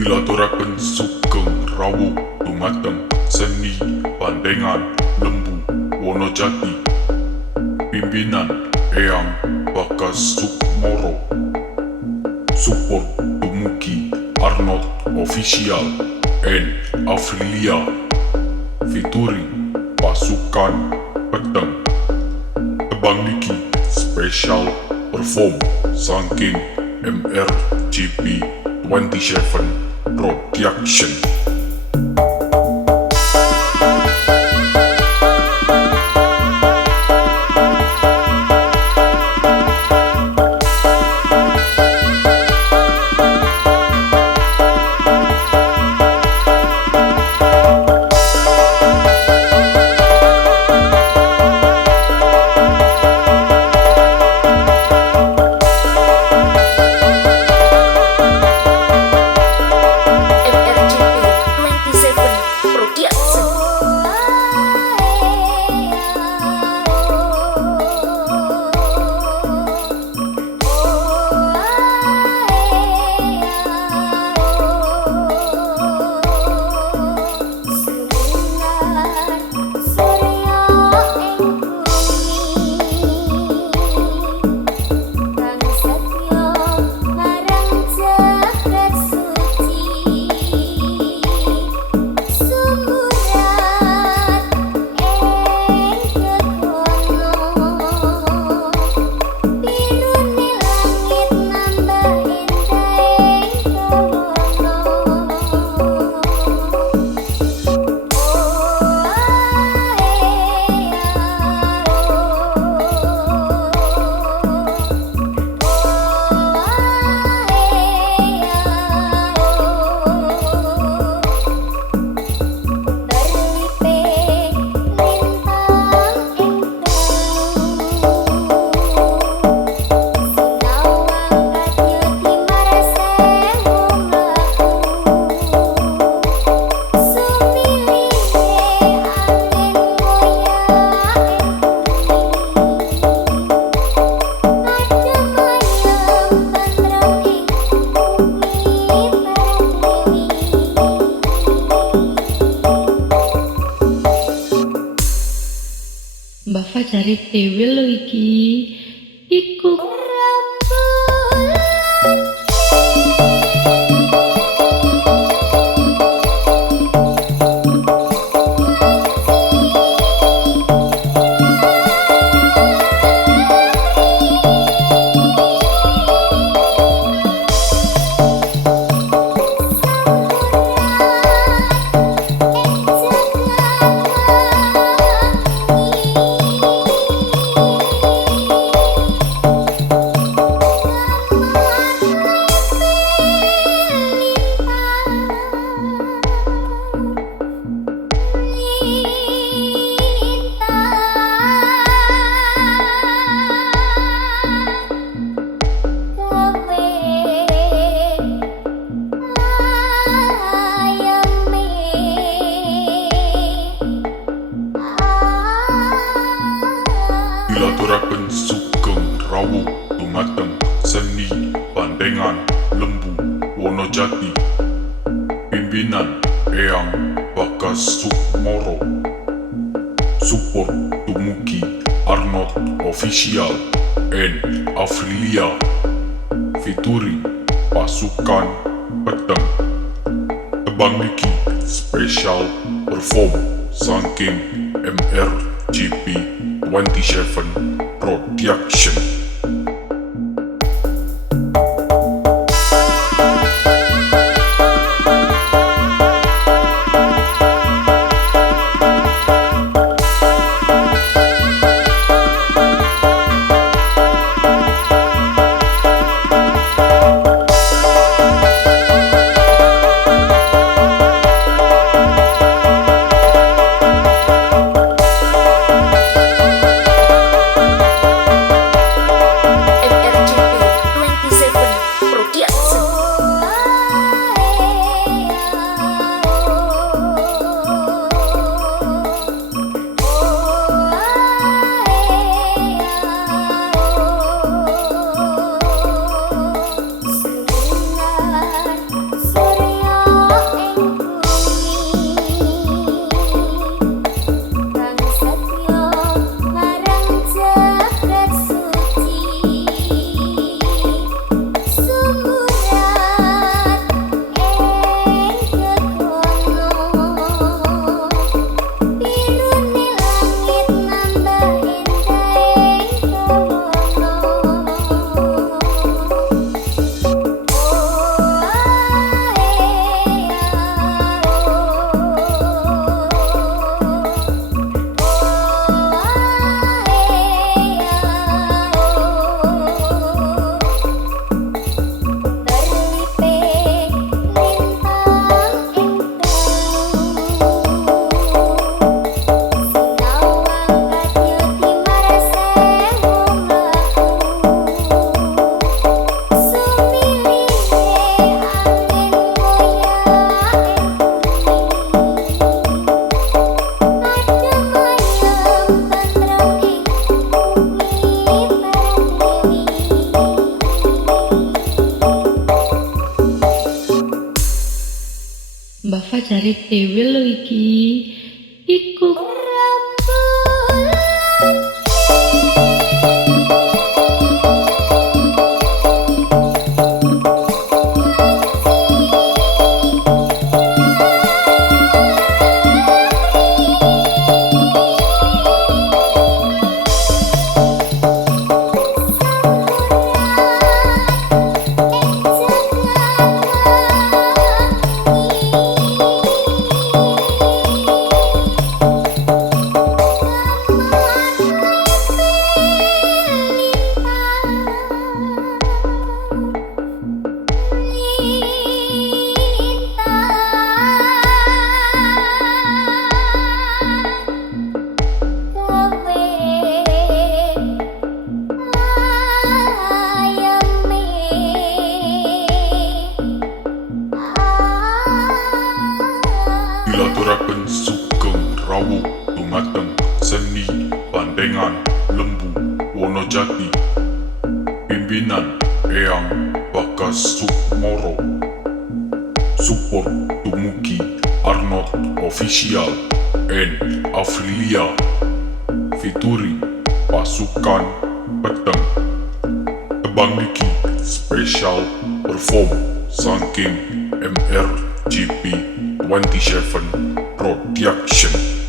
Dilaturaken sugeng rawuh dumateng seni Pandengan Lembu Wonojati, pimpinan Eyang Bagas Sukmoro, support dumugi Arnold Official and Afrilia, featuring Pasukan Peteng. Tebang niki special perform saking MRGP 27 Production. Bapak cari dewe lo iki. Iku Dilaturaken sugeng rawuh dumateng seni Pandengan Lembu Wonojati, pimpinan Eyang Bagas Sukmoro, support dumugi Arnold Official and Afrilia, featuring Pasukan Peteng. Tebang niki special perform saking MRGP 27 Production. Bapak cari dewe lo iki. Iku dilaturaken sugeng rawuh dumateng seni pandengan lembu Wonojati pimpinan Eyang Bagas Sukmoro support dumugi Arnold Official and Afrilia featuring pasukan peteng tebang niki special perform saking MRGP 27 Production.